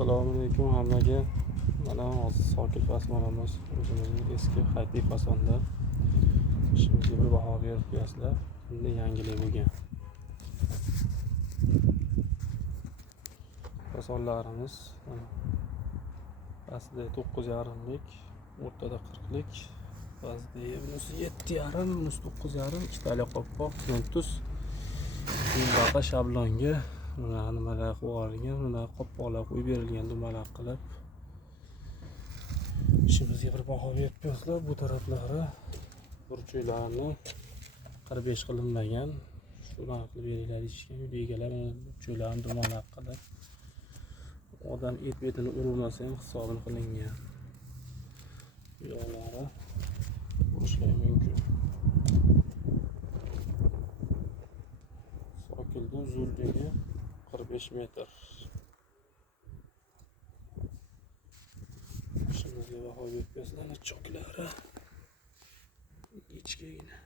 Assalomu alaykum hammaga. Mana hozir Sokil fasonamiz o'zimizning eski Hayti fasonda. Ishimizga bir baho berib qo'yasizlar. Endi yangilik bo'lgan. Fasonlarimiz aslida 9,5lik, o'rtada 40lik, ba'zida bunisi 7,5, bunisi 9,5, ikkitali qopqoq, tuz. Bundaqa shablonga nimalar qo'yilgan, mana qopqoqlar qo'yib berilgan, dumalaq qilib. Ishimizga bir baho berib qo'yasizlar. Bu taraflari burchaklarni 45 qilinmagan. Shular qilib beringlar deyishgan. Egalar burchaklarni dumalaq qilib. Odam et-betini urmasa ham hisobini qilingan. Yo'llari bo'lishi mumkin. Sokildan uzunligi 45 metr. Ishimizga baho berib qo'yasizlar. Choklari ichkagina.